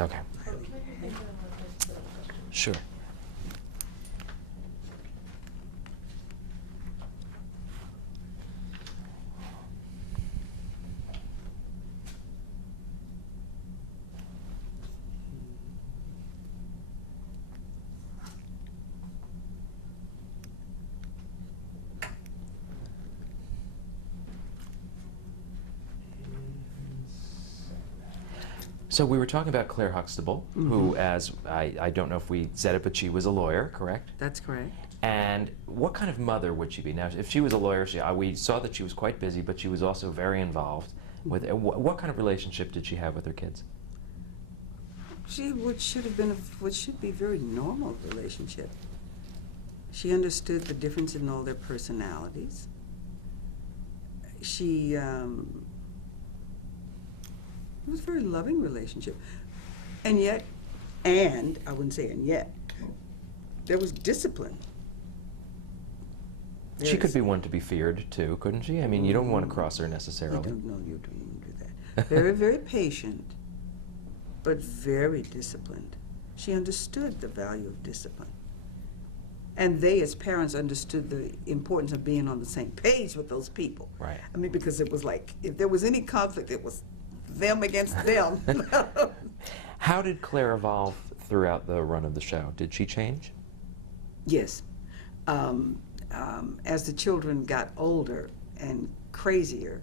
Okay. Sure. So we were talking about Claire Huxtable, who, as I don't know if we said it, but she was a lawyer, correct? That's correct. And what kind of mother would she be? Now, if she was a lawyer, we saw that she was quite busy, but she was also very involved with it. What kind of relationship did she have with her kids? What should be a very normal relationship. She understood the difference in all their personalities. It was a very loving relationship. And yet, I wouldn't say and yet, there was discipline. She could be one to be feared, too, couldn't she? I mean, you don't want to cross her necessarily. I don't know, you don't do that. Very, very patient, but very disciplined. She understood the value of discipline. And they, as parents, understood the importance of being on the same page with those people. Right. I mean, because it was like, if there was any conflict, it was them against them. How did Claire evolve throughout the run of the show? Did she change? Yes. As the children got older and crazier,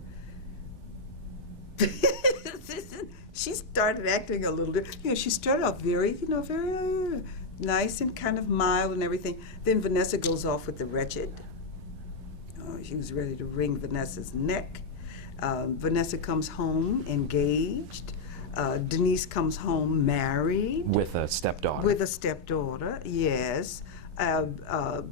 she started acting a little different. You know, she started off very, very nice and kind of mild and everything. Then Vanessa goes off with the wretched. She was ready to wring Vanessa's neck. Vanessa comes home engaged. Denise comes home married. With a stepdaughter. With a stepdaughter, yes.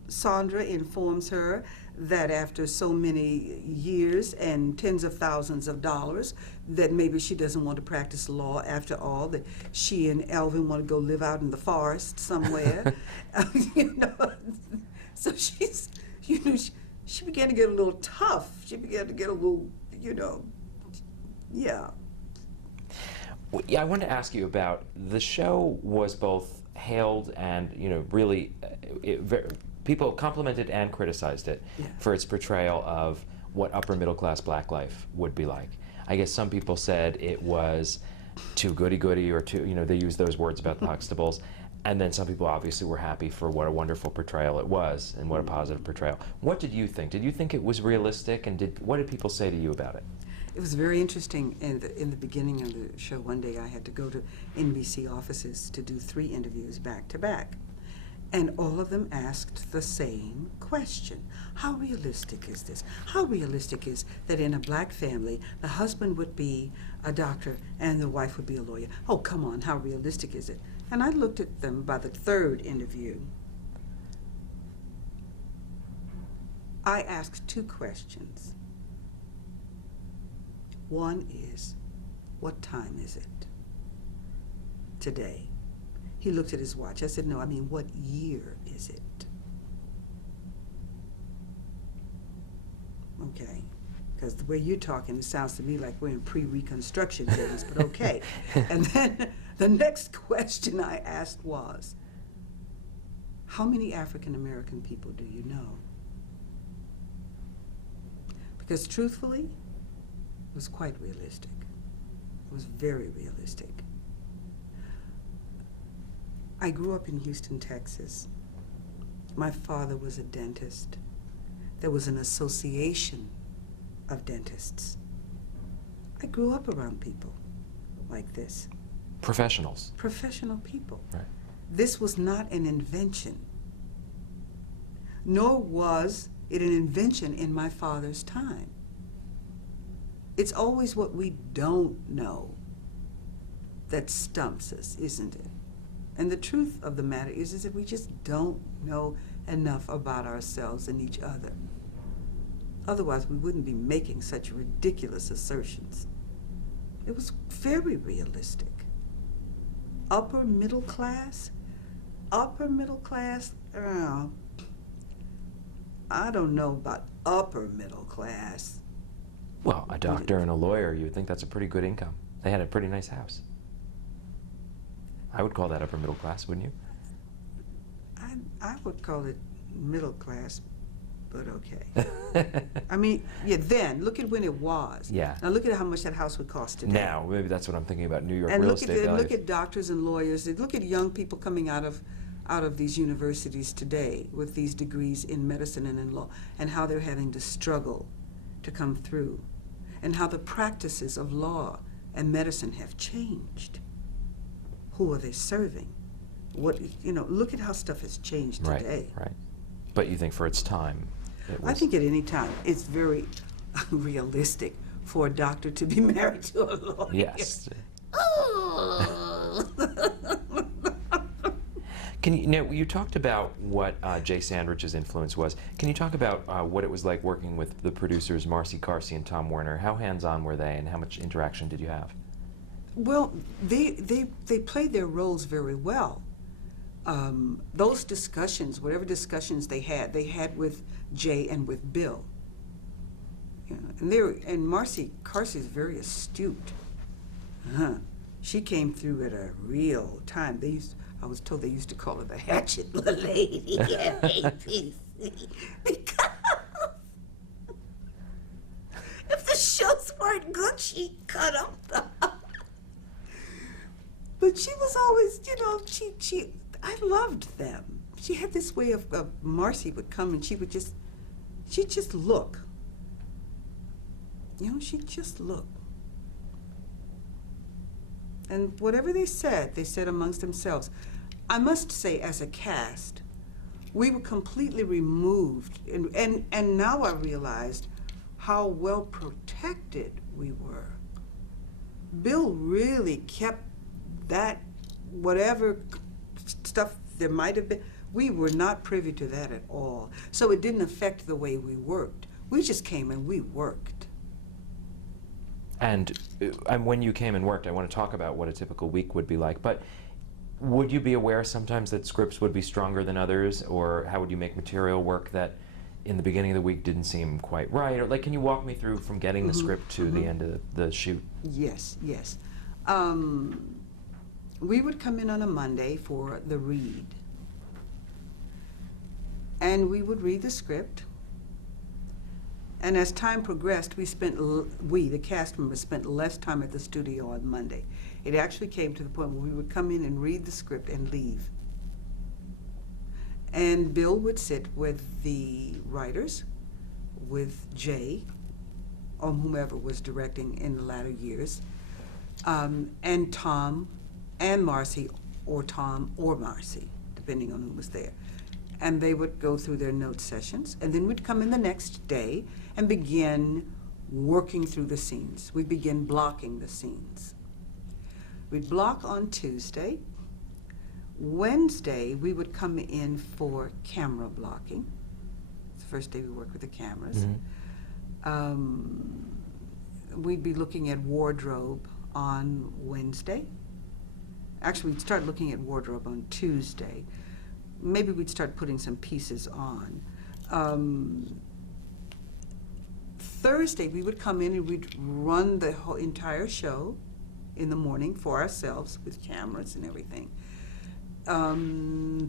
Sandra informs her that after so many years and tens of thousands of dollars, that maybe she doesn't want to practice law after all, that she and Elvin want to go live out in the forest somewhere. So she's, she began to get a little tough. She began to get a little, yeah. I wanted to ask you about, the show was both hailed and, really, people complimented and criticized it for its portrayal of what upper middle class black life would be like. I guess some people said it was too goody-goody, or too, they used those words about the Huxtables. And then some people obviously were happy for what a wonderful portrayal it was and what a positive portrayal. What did you think? Did you think it was realistic, and what did people say to you about it? It was very interesting. In the beginning of the show, one day I had to go to NBC offices to do 3 interviews back to back. And all of them asked the same question. How realistic is this? How realistic is that in a black family, the husband would be a doctor and the wife would be a lawyer? Oh, come on, how realistic is it? And I looked at them by the 3rd interview. I asked 2 questions. One is, what time is it today? He looked at his watch. I said, no, I mean, what year is it? Okay, because the way you're talking, it sounds to me like we're in pre-Reconstruction days, but okay. And then the next question I asked was, how many African-American people do you know? Because truthfully, it was quite realistic. It was very realistic. I grew up in Houston, Texas. My father was a dentist. There was an association of dentists. I grew up around people like this. Professionals. Professional people. Right. This was not an invention, nor was it an invention in my father's time. It's always what we don't know that stumps us, isn't it? And the truth of the matter is that we just don't know enough about ourselves and each other. Otherwise, we wouldn't be making such ridiculous assertions. It was very realistic. Upper middle class? Upper middle class? I don't know about upper middle class. Well, a doctor and a lawyer, you would think that's a pretty good income. They had a pretty nice house. I would call that upper middle class, wouldn't you? I would call it middle class, but okay. I mean, yeah, then, look at when it was. Yeah. Now look at how much that house would cost today. Now, maybe that's what I'm thinking about, New York And real look estate at values. look at doctors and lawyers. Look at young people coming out of these universities today with these degrees in medicine and in law, and how they're having to struggle to come through, and how the practices of law and medicine have changed. Who are they serving? What, you know, look at how stuff has changed today. Right. But you think for its time, it was... I think at any time it's very realistic for a doctor to be married to a lawyer. Yes. Oh. Can you, now, you talked about what Jay Sandrich's influence was. Can you talk about what it was like working with the producers, Marcy Carsey and Tom Werner? How hands-on were they, and how much interaction did you have? Well, they played their roles very well. Those discussions, whatever discussions they had with Jay and with Bill. You know, and Marcy Carsey is very astute. She came through at a real time. I was told they used to call her the hatchet lady at APC, because if the shows weren't good, she cut them. But she was always, you know, I loved them. She had this way of Marcy would come and she'd just look. You know, she'd just look. And whatever they said amongst themselves. I must say, as a cast, we were completely removed, and now I realized how well protected we were. Bill really kept that, whatever stuff there might have been, we were not privy to that at all. So it didn't affect the way we worked. We just came and we worked. And when you came and worked, I want to talk about what a typical week would be like, but would you be aware sometimes that scripts would be stronger than others, or how would you make material work that in the beginning of the week didn't seem quite right? Or, like, can you walk me through from getting the script to the end of the shoot? Yes. We would come in on a Monday for the read. And we would read the script. And as time progressed, the cast members, spent less time at the studio on Monday. It actually came to the point where we would come in and read the script and leave. And Bill would sit with the writers, with Jay, or whomever was directing in the latter years, and Tom and Marcy, or Tom or Marcy, depending on who was there. And they would go through their note sessions, and then we'd come in the next day and begin working through the scenes. We'd begin blocking the scenes. We'd block on Tuesday. Wednesday, we would come in for camera blocking. It's the first day we worked with the cameras. We'd be looking at wardrobe on Wednesday. Actually, we'd start looking at wardrobe on Tuesday. Maybe we'd start putting some pieces on. Thursday, we would come in and we'd run the whole entire show in the morning for ourselves with cameras and everything.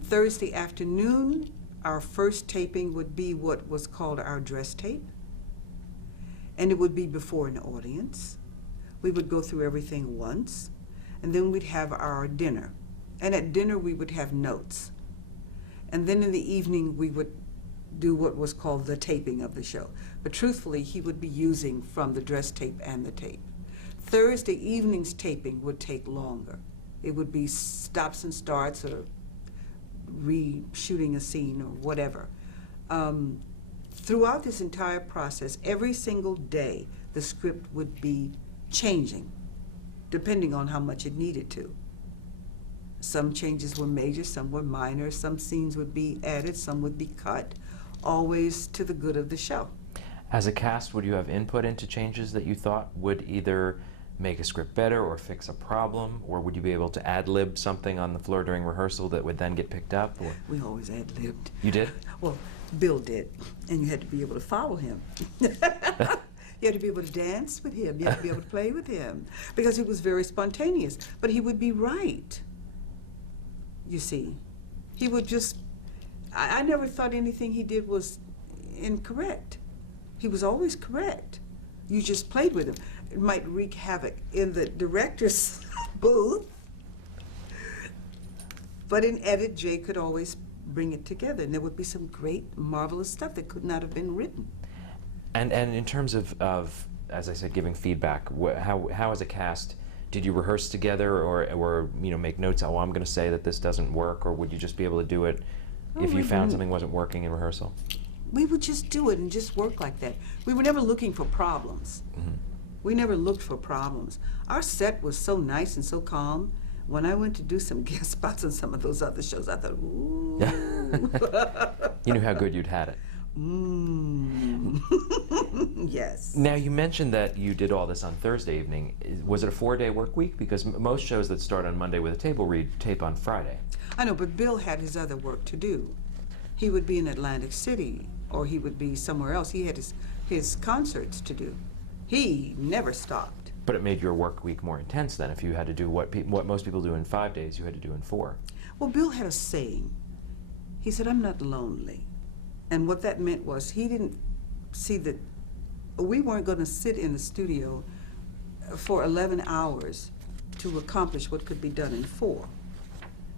Thursday afternoon, our first taping would be what was called our dress tape, and it would be before an audience. We would go through everything once, and then we'd have our dinner. And at dinner, we would have notes. And then in the evening, we would do what was called the taping of the show. But truthfully, he would be using from the dress tape and the tape. Thursday evening's taping would take longer. It would be stops and starts, or reshooting a scene, or whatever. Throughout this entire process, every single day, the script would be changing, depending on how much it needed to. Some changes were major, some were minor, some scenes would be added, some would be cut, always to the good of the show. As a cast, would you have input into changes that you thought would either make a script better or fix a problem, or would you be able to ad-lib something on the floor during rehearsal that would then get picked up? Or? We always ad-libbed. You did? Well, Bill did, and you had to be able to follow him. You had to be able to dance with him. You had to be able to play with him, because he was very spontaneous. But he would be right. you see. He would just, I never thought anything he did was incorrect. He was always correct. You just played with him. It might wreak havoc in the director's booth, but in edit, Jay could always bring it together, and there would be some great, marvelous stuff that could not have been written. And in terms of, as I said, giving feedback, how as a cast, did you rehearse together or make notes, oh, I'm going to say that this doesn't work, or would you just be able to do it if you found something wasn't working in rehearsal? We would just do it and just work like that. We were never looking for problems. Mm-hmm. We never looked for problems. Our set was so nice and so calm. When I went to do some guest spots on some of those other shows, I thought, ooh. You knew how good you'd had it. Yes. Now, you mentioned that you did all this on Thursday evening. Was it a 4-day work week? Because most shows that start on Monday with a table read tape on Friday. I know, but Bill had his other work to do. He would be in Atlantic City, or he would be somewhere else. He had his concerts to do. He never stopped. But it made your work week more intense then. If you had to do what most people do in 5 days, you had to do in 4. Well, Bill had a saying. He said, I'm not lonely. And what that meant was he didn't see that we weren't going to sit in the studio for 11 hours to accomplish what could be done in 4.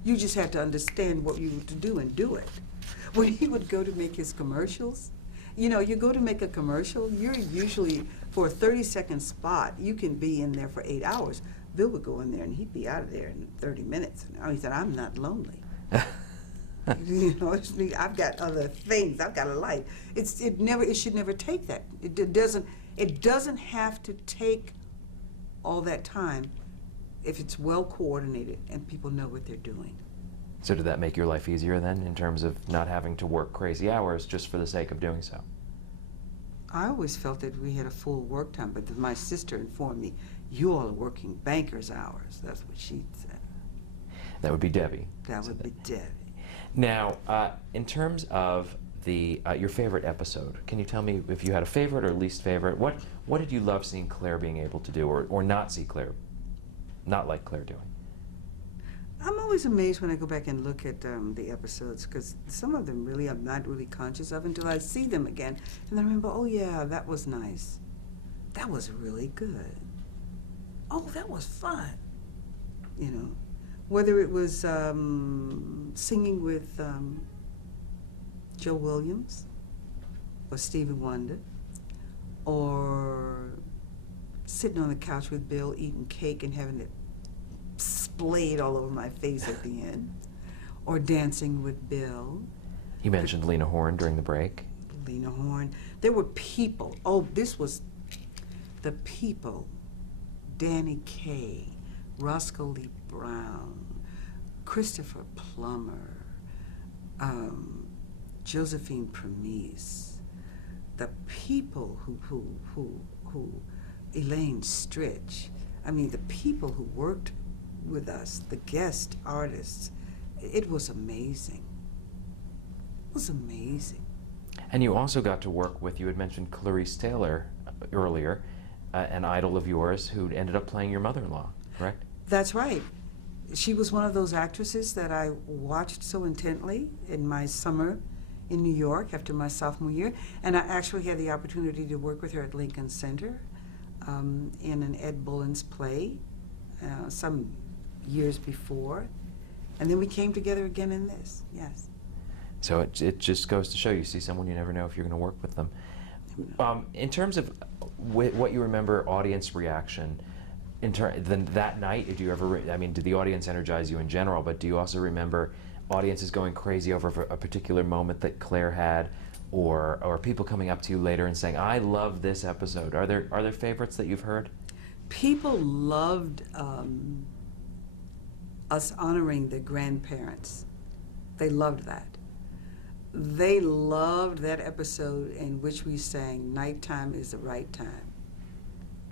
You just had to understand what you were to do and do it. When he would go to make his commercials, you go to make a commercial, you're usually, for a 30-second spot, you can be in there for 8 hours. Bill would go in there and he'd be out of there in 30 minutes. And he said, I'm not lonely. It's me. I've got other things. I've got a life. It should never take that. It doesn't have to take all that time if it's well coordinated and people know what they're doing. So did that make your life easier then, in terms of not having to work crazy hours just for the sake of doing so? I always felt that we had a full work time, but my sister informed me, you all are working banker's hours. That's what she said. That would be Debbie. That would be Debbie. Now, in terms of your favorite episode, can you tell me if you had a favorite or least favorite? What did you love seeing Claire being able to do, or not see Claire, not like Claire doing? I'm always amazed when I go back and look at the episodes, because some of them really I'm not really conscious of until I see them again, and I remember, oh yeah, that was nice. That was really good. Oh, that was fun. Whether it was singing with Joe Williams or Stevie Wonder, or sitting on the couch with Bill eating cake and having it splayed all over my face at the end, or dancing with Bill. You mentioned Lena Horne during the break. Lena Horne. There were people. Oh, this was the people. Danny Kaye, Roscoe Lee Brown, Christopher Plummer, Josephine Premise, the people who Elaine Stritch. I mean, the people who worked with us, the guest artists. It was amazing. It was amazing. And you also got to work with, you had mentioned Clarice Taylor earlier, an idol of yours who ended up playing your mother-in-law, correct? That's right. She was one of those actresses that I watched so intently in my summer in New York after my sophomore year, and I actually had the opportunity to work with her at Lincoln Center in an Ed Bullen's play some years before, and then we came together again in this, yes. So it just goes to show you see someone, you never know if you're going to work with them. In terms of what you remember audience reaction, then that night, do you ever, I mean, did the audience energize you in general, but do you also remember audiences going crazy over a particular moment that Claire had, or people coming up to you later and saying, I love this episode? Are there favorites that you've heard? People loved us honoring the grandparents. They loved that. They loved that episode in which we sang, "Nighttime is the right time."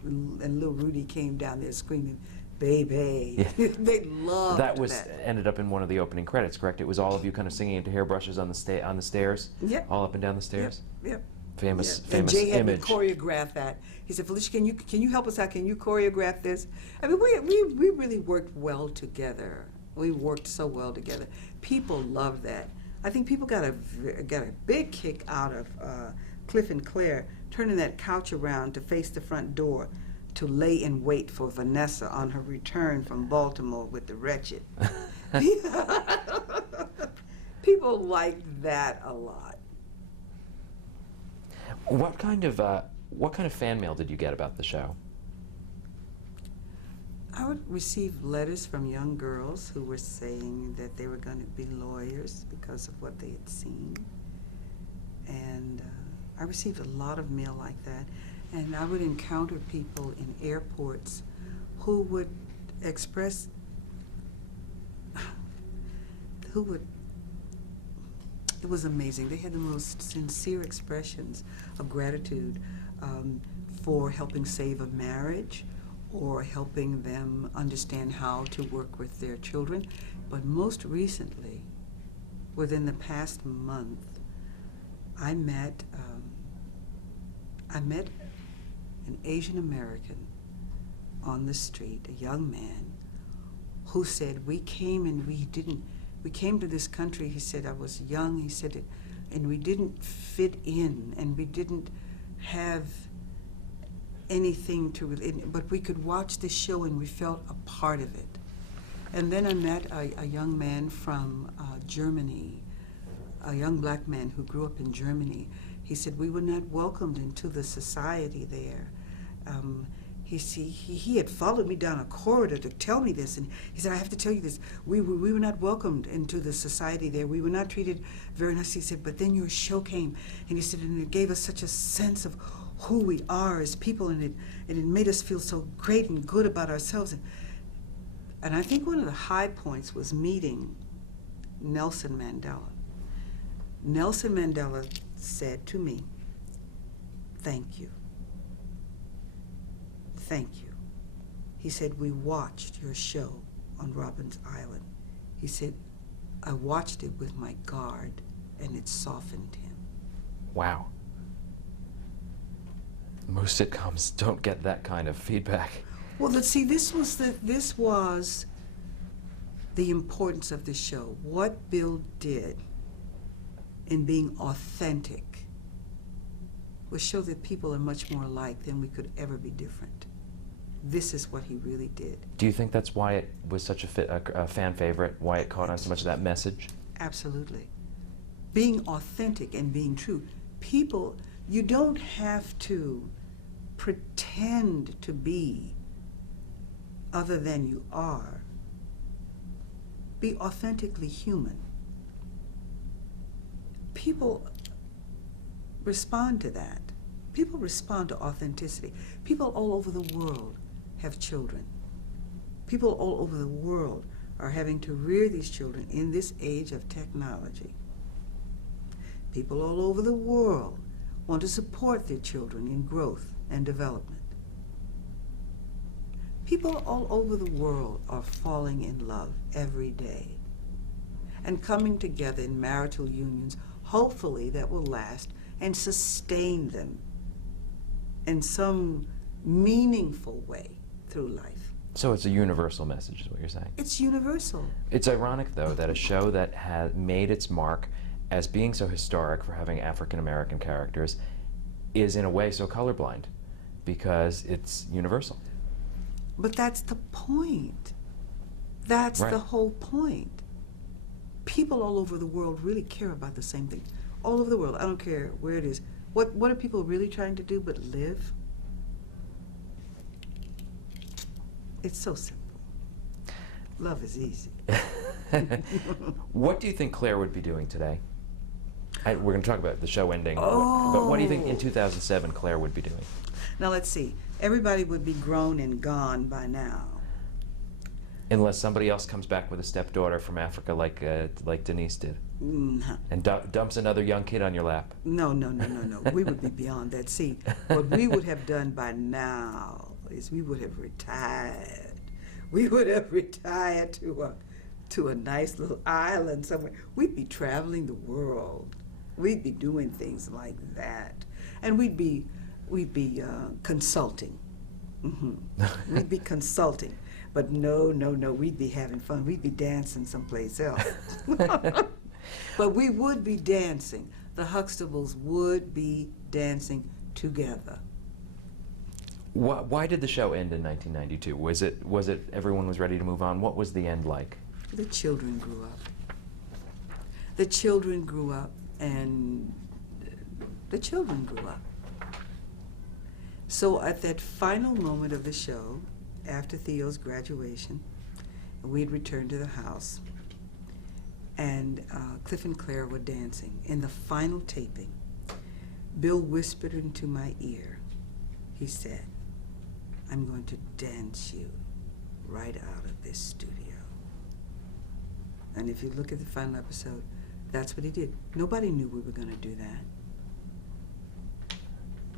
And little Rudy came down there screaming, "Baby." Yeah. They loved that. Ended up in one of the opening credits, correct? It was all of you kind of singing into hairbrushes on the stairs? Yep. All up and down the stairs? Yep. Famous and image. Jay had me choreograph that. He said, "Phylicia, can you help us out? Can you choreograph this?" I mean, we really worked well together. We worked so well together. People loved that. I think people got a big kick out of Cliff and Claire turning that couch around to face the front door to lay in wait for Vanessa on her return from Baltimore with the wretched. People liked that a lot. What kind of fan mail did you get about the show? I would receive letters from young girls who were saying that they were going to be lawyers because of what they had seen. And I received a lot of mail like that. And I would encounter people in airports who would express, it was amazing. They had the most sincere expressions of gratitude for helping save a marriage, or helping them understand how to work with their children. But most recently, within the past month, I met an Asian American on the street, a young man, who said, we came to this country, he said, I was young, he said, and we didn't fit in, and we didn't have anything to, but we could watch the show and we felt a part of it. And then I met a young man from Germany, a young black man who grew up in Germany. He said we were not welcomed into the society there. He had followed me down a corridor to tell me this, and he said, I have to tell you this. We were not welcomed into the society there. We were not treated very nice. He said, but then your show came, and he said, and it gave us such a sense of who we are as people, and it made us feel so great and good about ourselves. And I think one of the high points was meeting Nelson Mandela. Nelson Mandela said to me, thank you. Thank you. He said, we watched your show on Robben's Island. He said, I watched it with my guard, and it softened him. Wow. Most sitcoms don't get that kind of feedback. Well, let's see, this was the importance of the show. What Bill did in being authentic was show that people are much more alike than we could ever be different. This is what he really did. Do you think that's why it was such a fan favorite, why it caught on so much of that message? Absolutely. Being authentic and being true. People, you don't have to pretend to be other than you are. Be authentically human. People respond to that. People respond to authenticity. People all over the world have children. People all over the world are having to rear these children in this age of technology. People all over the world want to support their children in growth and development. People all over the world are falling in love every day and coming together in marital unions, hopefully that will last and sustain them in some meaningful way through life. So it's a universal message, is what you're saying? It's universal. It's ironic, though, that a show that had made its mark as being so historic for having African-American characters is, in a way, so colorblind, because it's universal. But that's the point. That's right. The whole point. People all over the world really care about the same thing. All over the world, I don't care where it is. What are people really trying to do but live? It's so simple. Love is easy. What do you think Claire would be doing today? We're going to talk about the show ending, Oh. but what do you think in 2007 Claire would be doing? Now let's see. Everybody would be grown and gone by now. Unless somebody else comes back with a stepdaughter from Africa like Denise did. And dumps another young kid on your lap. No. We would be beyond that. See, what we would have done by now is we would have retired. We would have retired to a nice little island somewhere. We'd be traveling the world. We'd be doing things like that. And we'd be consulting. We'd be consulting. But no, we'd be having fun. We'd be dancing someplace else. But we would be dancing. The Huxtables would be dancing together. Why did the show end in 1992? Was it everyone was ready to move on? What was the end like? The children grew up. The children grew up, and the children grew up. So at that final moment of the show, after Theo's graduation, we'd returned to the house, and Cliff and Claire were dancing. In the final taping, Bill whispered into my ear. He said, "I'm going to dance you right out of this studio." And if you look at the final episode, that's what he did. Nobody knew we were going to do that.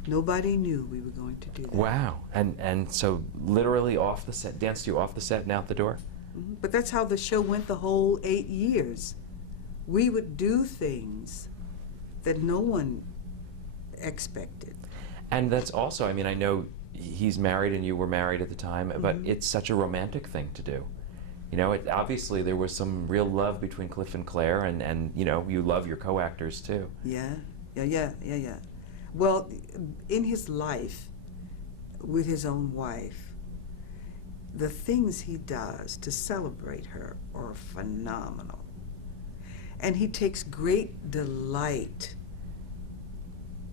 Nobody knew we were going to do that. Wow. And so literally off the set, danced you off the set and out the door? Mm-hmm. But that's how the show went the whole 8 years. We would do things that no one expected. And that's also, I mean, I know he's married and you were married at the time, but it's such a romantic thing to do. You know, obviously there was some real love between Cliff and Claire, and you know, you love your co-actors too. Yeah. Well, in his life, with his own wife, the things he does to celebrate her are phenomenal. And he takes great delight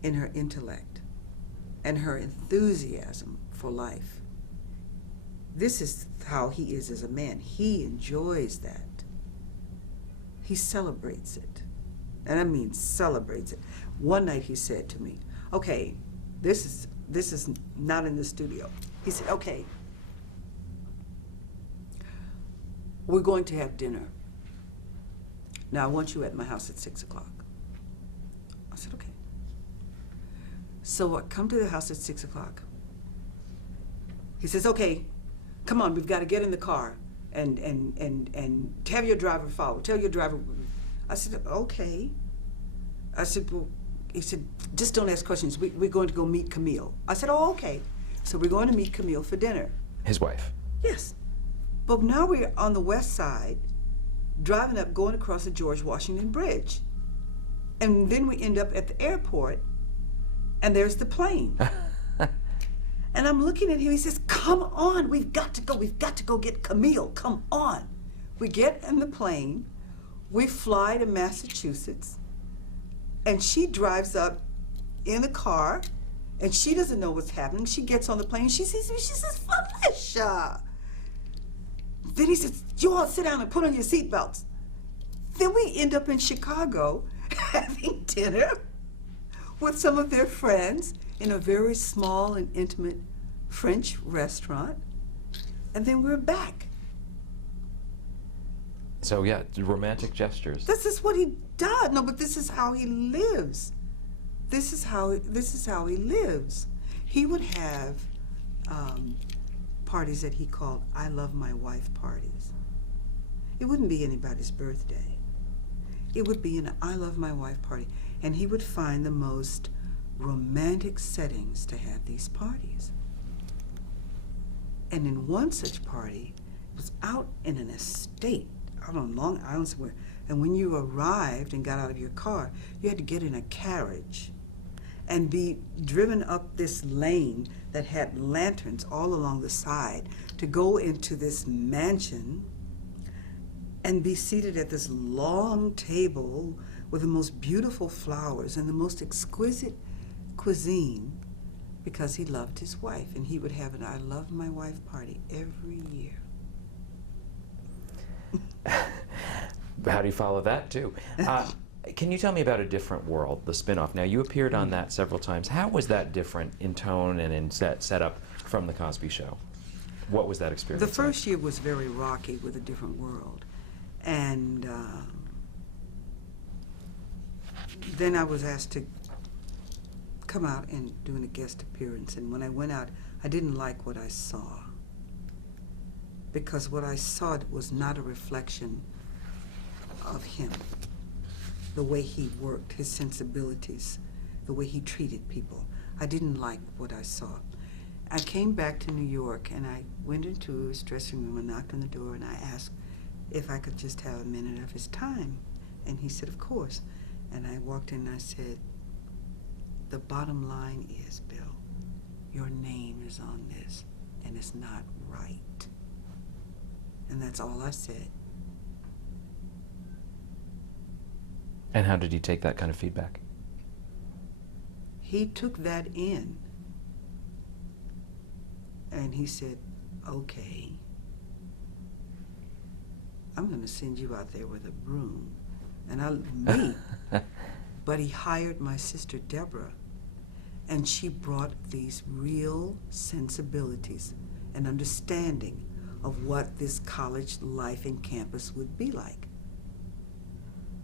in her intellect and her enthusiasm for life. This is how he is as a man. He enjoys that. He celebrates it. And I mean celebrates it. One night he said to me, "Okay, this is not in the studio." He said, "Okay, we're going to have dinner. Now I want you at my house at 6 o'clock. I said, "Okay." So I come to the house at 6 o'clock. He says, "Okay, come on, we've got to get in the car and have your driver follow. Tell your driver." I said, "Okay." I said, "Well," he said, "just don't ask questions. We're going to go meet Camille." I said, "Oh, okay." So we're going to meet Camille for dinner. His wife? Yes. But now we're on the west side, driving up, going across the George Washington Bridge. And then we end up at the airport, and there's the plane. And I'm looking at him, he says, "Come on, we've got to go get Camille, come on." We get in the plane, we fly to Massachusetts, and she drives up in the car, and she doesn't know what's happening. She gets on the plane, she sees me, she says, "Phylicia." Then he says, "You all sit down and put on your seatbelts." Then we end up in Chicago having dinner with some of their friends in a very small and intimate French restaurant, and then we're back. So yeah, romantic gestures. This is what he does. No, but this is how he lives. This is how he lives. He would have parties that he called "I love my wife" parties. It wouldn't be anybody's birthday. It would be an "I love my wife" party, and he would find the most romantic settings to have these parties. And in one such party, it was out in an estate, out on Long Island somewhere, and when you arrived and got out of your car, you had to get in a carriage and be driven up this lane that had lanterns all along the side to go into this mansion and be seated at this long table with the most beautiful flowers and the most exquisite cuisine, because he loved his wife, and he would have an "I love my wife" party every year. How do you follow that too? Can you tell me about A Different World, the spin-off? Now, you appeared on that several times. How was that different in tone and in setup from The Cosby Show? What was that experience The first year was very rocky with A Different World. And then I was asked to come out and do a guest appearance. And when I went out, I didn't like what I saw, because what I saw was not a reflection of him. The way he worked, his sensibilities, the way he treated people. I didn't like what I saw. I came back to New York, and I went into his dressing room and knocked on the door, and I asked if I could just have a minute of his time. And he said, of course. And I walked in and I said, the bottom line is, Bill, your name is on this, and it's not right. And that's all I said. And how did he take that kind of feedback? He took that in, and he said, okay, I'm going to send you out there with a broom. And but he hired my sister Deborah, and she brought these real sensibilities and understanding of what this college life and campus would be like.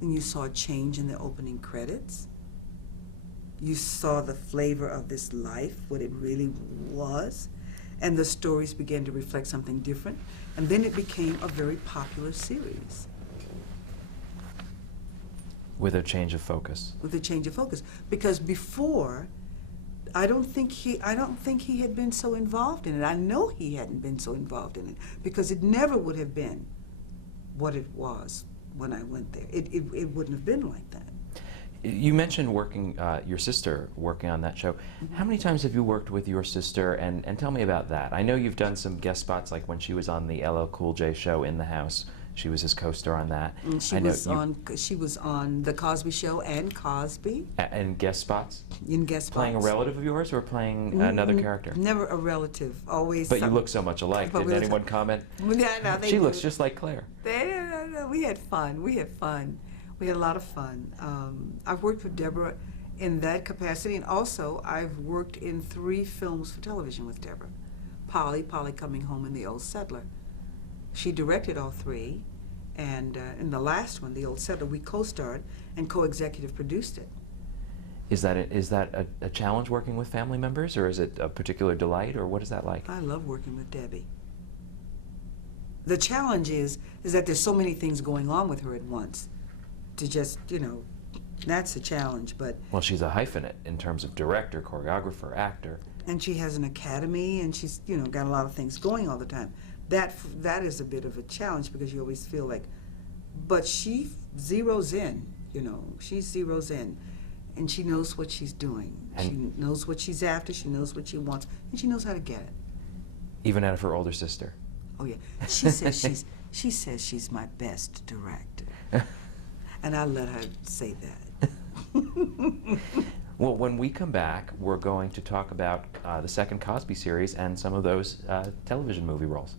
And you saw a change in the opening credits. You saw the flavor of this life, what it really was, and the stories began to reflect something different, and then it became a very popular series. With a change of focus. With a change of focus, because before, I don't think he had been so involved in it. I know he hadn't been so involved in it, because it never would have been what it was when I went there. It wouldn't have been like that. You mentioned working, your sister working on that show. Mm-hmm. How many times have you worked with your sister, and tell me about that? I know you've done some guest spots, like when she was on the LL Cool J show In the House. She was his co-star on that. And she was on The Cosby Show and Cosby. And guest spots? In guest spots. Playing a relative of yours or playing another character? Never a relative, always. But you look so much alike. Didn't anyone comment? No, She looks just like Claire. No, we had fun. We had fun. We had a lot of fun. I've worked with Deborah in that capacity, and also I've worked in 3 films for television with Deborah. Polly Coming Home, and The Old Settler. She directed all 3, and in the last one, The Old Settler, we co-starred and co-executive produced it. Is that a challenge working with family members, or is it a particular delight, or what is that like? I love working with Debbie. The challenge is that there's so many things going on with her at once. To just, that's a challenge, but... Well, she's a hyphenate in terms of director, choreographer, actor. And she has an academy, and she's, got a lot of things going all the time. That is a bit of a challenge, because you always feel like, but she zeroes in, she zeroes in, and she knows what she's doing. And she knows what she's after, she knows what she wants, and she knows how to get it. Even out of her older sister. Oh yeah, she says she's my best director, and I let her say that. Well, when we come back, we're going to talk about the second Cosby series and some of those television movie roles.